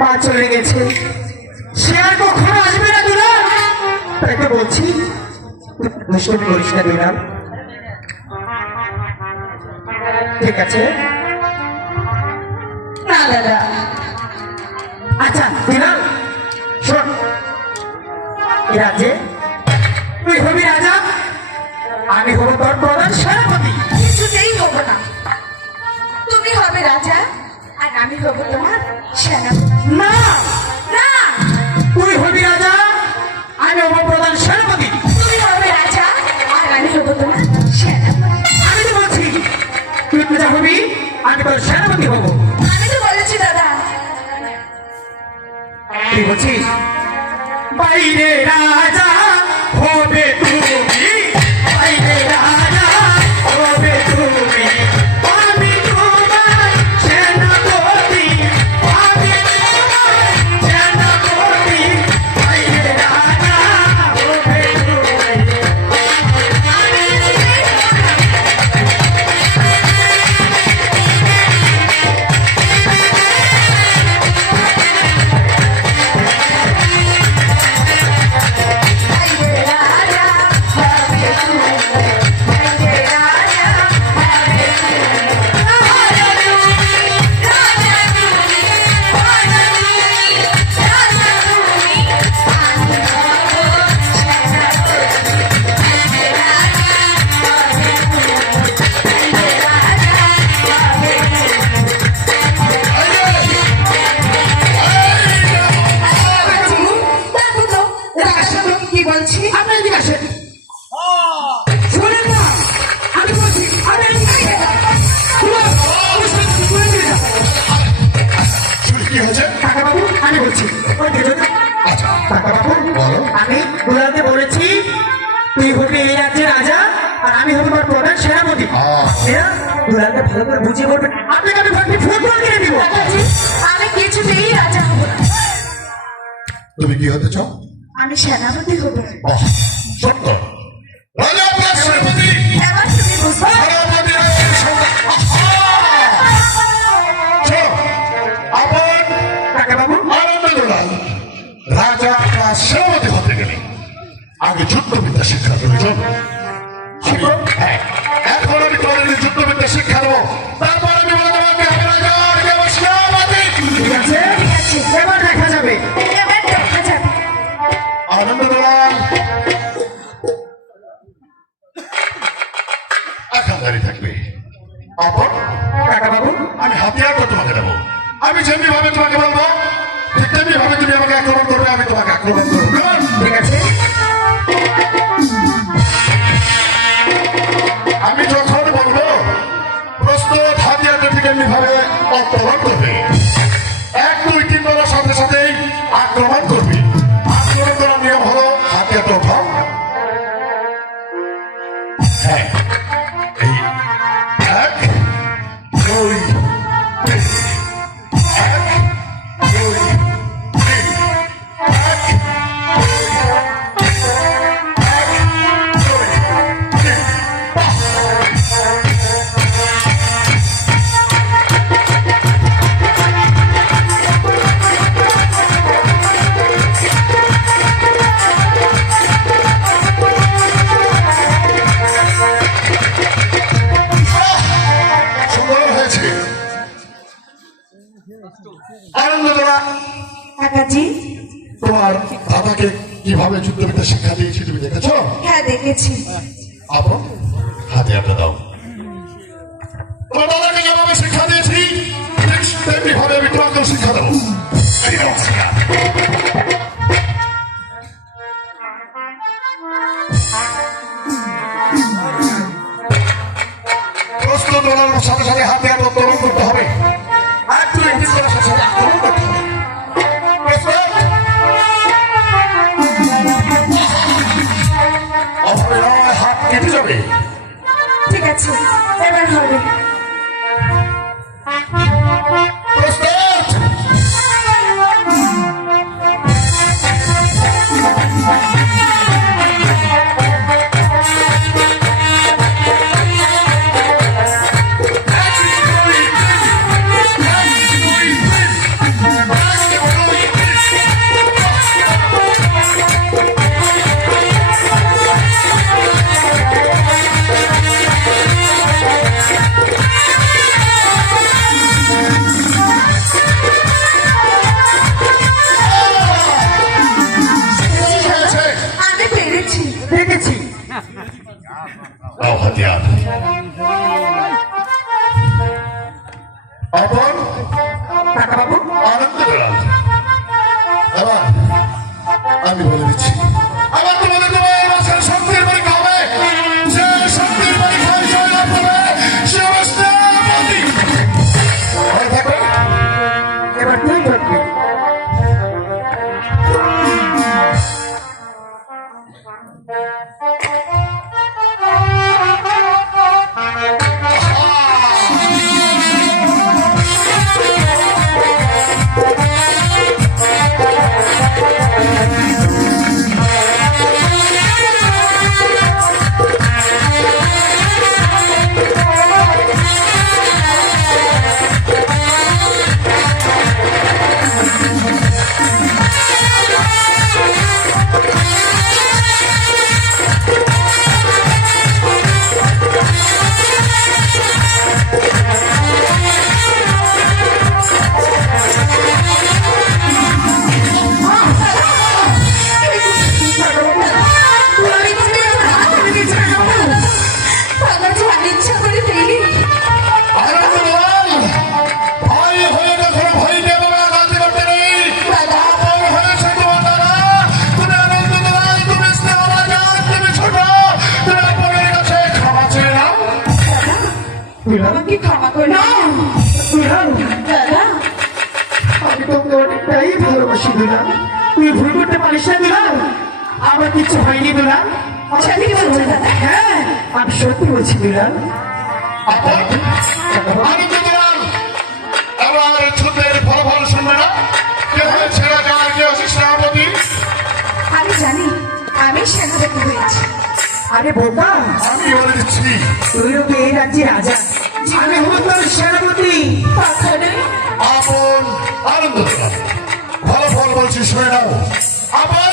মা চলে গেছে, সে আর কখনো আসবে না দুলাল। তাকে বলছি দুষ্টুমি করিস না দুলাল, ঠিক আছে? না দাদা, আচ্ছা দুলাল শোন, এ রাজ্যে তুই হবি রাজা, আমি হব তোর প্রধান সেনাপতি। কিছুতেই হবো না, তুমি হবে রাজা আর আমি হব তোমার সেনাপতি। না না, তুই হবি রাজা, আমি হব প্রধান সেনাপতি। তুমি হবে রাজা আর আমি হব তোমার সেনাপতি। আমি তো বলছি তুই রাজা হবি, আমি তোর সেনাপতি হব। আমি তো বলেছি দাদা। তুই বলছিস বাইরে রাজা হবে তুমি, বাইরে রাজা হবে তুমি, আমি তোমার সেনাপতি, আমি তোমার সেনাপতি, বাইরে রাজা হবে তুমি। কি বলছি? আপনি এদিকে আসেন। শোনেন না, আমি বলছি আপনি এদিকে আসেন। কি হয়েছে? কাকা বাবু, আমি বলছি ওই দেখুন। আচ্ছা কাকা বাবু, বলো। আমি দুলালকে বলেছি তুই হবি এই রাজ্যের রাজা আর আমি হবো তোমার প্রধান সেনাপতি। এরা দুলালকে ভালো করে বুঝিয়ে বলবেন, আপনাকে আমি ভাবছি ফুটবল কিনে দিব। দাদাজি, আমি কিছুতেই রাজা হব না, তুমি কি হতে চাও? আমি সেনাপতি হব। বাহ, সত্য। রাজা আপনার সেনাপতি। এবার তুমি বুঝবে। সেনাপতি রাজ্যের সন্তান। শোনো, আপন কাকা বাবু, আনন্দ দুলাল, রাজা আপনার সেনাপতি হতে গেলে আগে যুদ্ধবিদ্যা শিক্ষা প্রয়োজন। হ্যাঁ, এখন আমি তোমাদের যুদ্ধবিদ্যা শিক্ষা দেবো, তারপর আমি বলে দেবো কে হবে রাজা আর কে হবে সেনাপতি। ঠিক আছে, এবার দেখা যাবে। এবার দেখা যাবে। আনন্দ দুলাল এখন দাঁড়িয়ে থাকবে। আপন কাকা বাবু, আমি হাতিয়ারটা তোমাকে দেবো, আমি যেমনি ভাবে তোমাকে বলবো ঠিক তেমনি ভাবে তুমি আমাকে আক্রমণ করবে, আমি তোমাকে আক্রমণ করবো। কেমন? ঠিক আছে। আমি যখন বলবো প্রস্তুত, হাতিয়ারটা ঠিক এমনি ভাবে অপহরণ করবে। 1 2 3 বলার সাথে সাথেই আক্রমণ করবে। আক্রমণ করার নিয়ম হলো হাতিয়ারটা উঠাও। হ্যাঁ, এই 1 2 3, 1 2 3, 1 আনন্দ দেওয়া। কাকাজি, তোমার দাদাকে কিভাবে যুদ্ধবিদ্যা শিক্ষা দিয়েছি তুমি দেখেছ? হ্যাঁ দেখেছি। আপন হাতে একটা দাও। তোমার দাদাকে যেভাবে শিক্ষা দিয়েছি ঠিক তেমনি ভাবে আমি তোমাকেও শিক্ষা দেবো। এই নাও শিক্ষা। প্রস্তুত দৌড়ানোর সাথে সাথে হাতে হাতে উত্তোলন করতে হবে। আর তুই একটি করার সাথে সাথে আক্রমণ করতে হবে। প্রস্তুত? অপরিণয় হাত কেটে যাবে। ঠিক আছে, এবার হবে। প্রস্তুত? হাতিয়ার। আপন কাকা বাবু আনন্দ বেড়াল। এবার আমি বলে দিচ্ছি, আবার তোমাদের দেবো এই মাসের শক্তির পরীক্ষা হবে। যে শক্তির পরীক্ষায় জয়লাভ করবে সে হবে সেনাপতি। মনে থাকবে? এবার তুই করবি। বাবা যে আমি ইচ্ছা করে দেয়নি। আনন্দ বেড়াল, ভয় হয়ে কখনো ভয়কে বাবা গান্ধী করতে নেই। আপন হয়েছে তোমার দাদা। তুমি আনন্দ বেড়াল, তুমি স্নেহ রাজা, তুমি ছোট, তুমি আপনের কাছে ক্ষমা চেয়ে নাও। আমাকে ক্ষমা করে দাও। দুলাল, দাদা আমি তোকে অনেকটাই ভালোবাসি দুলাল। তুই ভুল করতে পারিস না দুলাল। আমার কিছু হয়নি দুলাল। সত্যি বলছো দাদা? হ্যাঁ, আমি সত্যি বলছি দুলাল। আপন আনন্দ বেড়াল, এবার যুদ্ধের ফলাফল শুনবে না? কে হয়েছে রাজা আর কে হচ্ছে সেনাপতি? আমি জানি আমি সেনাপতি হয়েছি। আরে বোকা, আমি বলে দিচ্ছি, তুইও তো এই রাজ্যে রাজা, আমি হব তোর সেনাপতি। কখনো আপন আনন্দ বেড়াল, ফলাফল বলছি শুনে নাও। আপন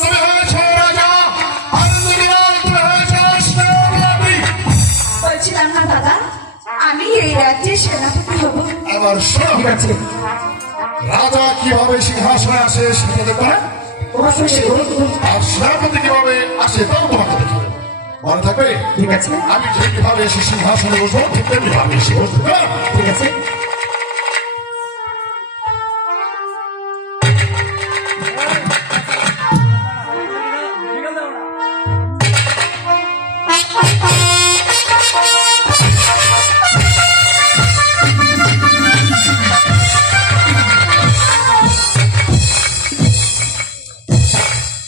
তুমি হয়েছে রাজা, আনন্দ বেড়াল তুমি হয়েছে সেনাপতি। বলছিলাম না দাদা আমি এই রাজ্যের সেনাপতি হব। এবার শোনো, ঠিক আছে, রাজা কিভাবে সিংহাসনে আসে সেটা দেখবে না? তোমার সঙ্গে আর সেনাপতি কিভাবে আসে তাও তোমাকে দেখবে। মনে থাকবে? ঠিক আছে, আমি যেভাবে এসে সিংহাসনে বসবো ঠিক তেমনি ভাবে এসে বসতে হবে। ঠিক আছে।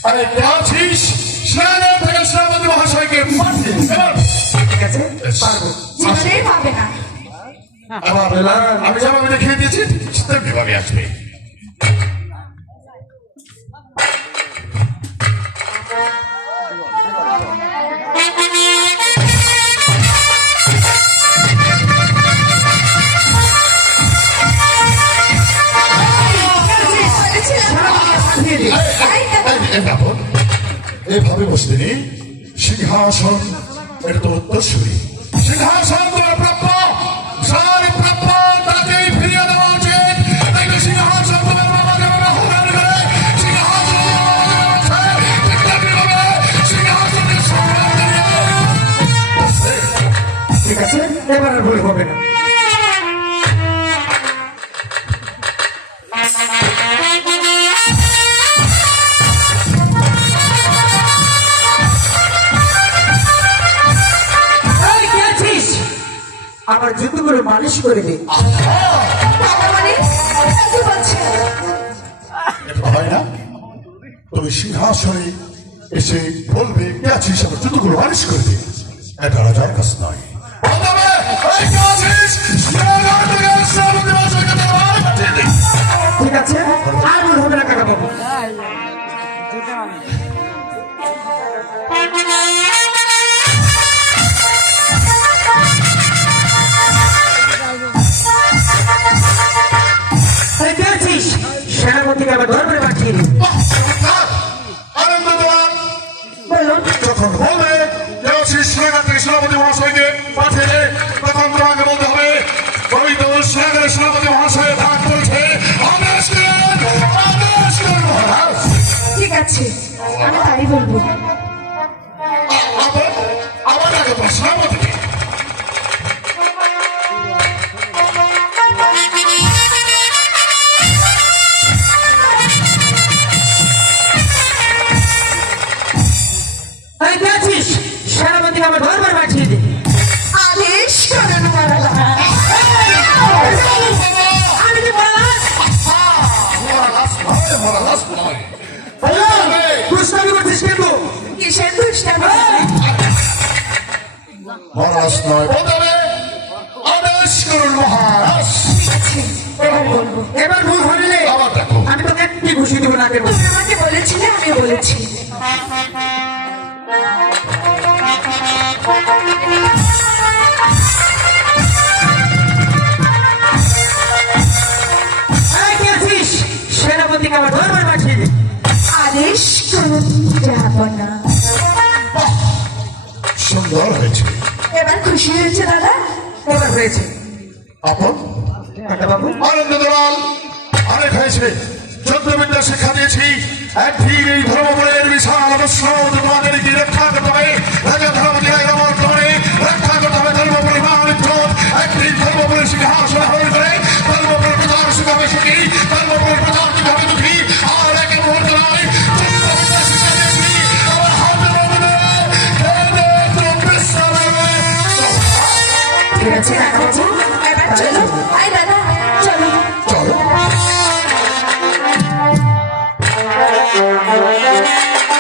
আরে কে আছিস? সেনা থেকে সেনাপতি মহাশয়কে পাঠিয়ে দে। এবার ঠিক আছে, পারবো। জীবনেই পাবে না। এবার আমি যেভাবে দেখিয়ে দিয়েছি তেমনি ভাবে আসবে। পাঠিয়ে দে। এভাবে বসতে নেই। সিংহাসন এটা তো উত্তরসূরি। সিংহাসন তোমার প্রাপ্য, যার প্রাপ্য তাকেই ফিরিয়ে দেওয়া উচিত। তাই তো সিংহাসন তোমার বাবা যেমন আহ্বান করে সিংহাসন সিংহাসনের সম্মান দিয়ে ঠিক আছে, এবার আর ভুল হবে না। এই, কে আছিস? আমার জুতোগুলো মালিশ করে দে। বাবা মানে কি বলছে? এটা হয় না? তুমি সিংহাসনে এসে বলবে কে আছিস আমার জুতোগুলো মালিশ করে দিয়ে। এটা রাজার কাজ নয়। ঠিক আছে, আর ভুল হবে না কাকা বাবু। এই, কে আছিস? সেনাপতিকে আবার দরবারে পাঠিয়ে দিই। আনন্দ দেওয়ান বলুন। যখন বলবে যে সেনাপতি সেনাপতি মহাশয়কে পাঠিয়ে দে, তখন তোমাকে বলতে হবে ওই তো সেনাপতি সেনাপতি মহাশয় ভাগ করেছে। আদেশ দিন, আদেশ দিন মহারাজ। ঠিক আছে আমি তাই বলবো। আবার আবার আগে তো সেনাপতি মহারাজ নয়। দুষ্টামি করছিস কিন্তু কিসের দুষ্টামি? মহারাজ নয়, প্রথমে আদেশ করুন মহারাজ। ঠিক আছে, এবার বলবো। এবার ভুল ধরলে আবার দেখো। আমি তোকে একটি ঘুষি দেবো না দেবো তুমি আমাকে বলেছিলে, আমি বলেছি। কি আছিস সেনাপতিকে আমার ধরবার পাঠিয়ে দে আদেশ কোনদিন যাব না। বাহ, সুন্দর হয়েছে। এবার খুশি হয়েছে দাদা? এবার হয়েছে আপন বাবু আনন্দ দেওয়াল অনেক হয়েছে। যুদ্ধবিদ্যা শিক্ষা দিয়েছি। একদিন এই ধর্মবলের বিশাল অবশ্য তোমাদেরকে রক্ষা করতে হবে। রাজা ধর্মকে আমার ধরে রক্ষা করতে হবে ধর্মবলের মান ইজ্জত। একদিন ধর্মবলের সিংহাসন আহরণ করে ধর্মবলের প্রধান শিখাবে সুখী, ধর্মবলের প্রধান শিখাবে দুঃখী। আর একে মুহূর্ত নয়, যুদ্ধবিদ্যা শিক্ষা দিয়েছি। আমার হাতে বাঁধবে, খেলে তো বিশ্রামে। ঠিক আছে বাবু, এবার চলো। আয় দাদা, চলো। চলো।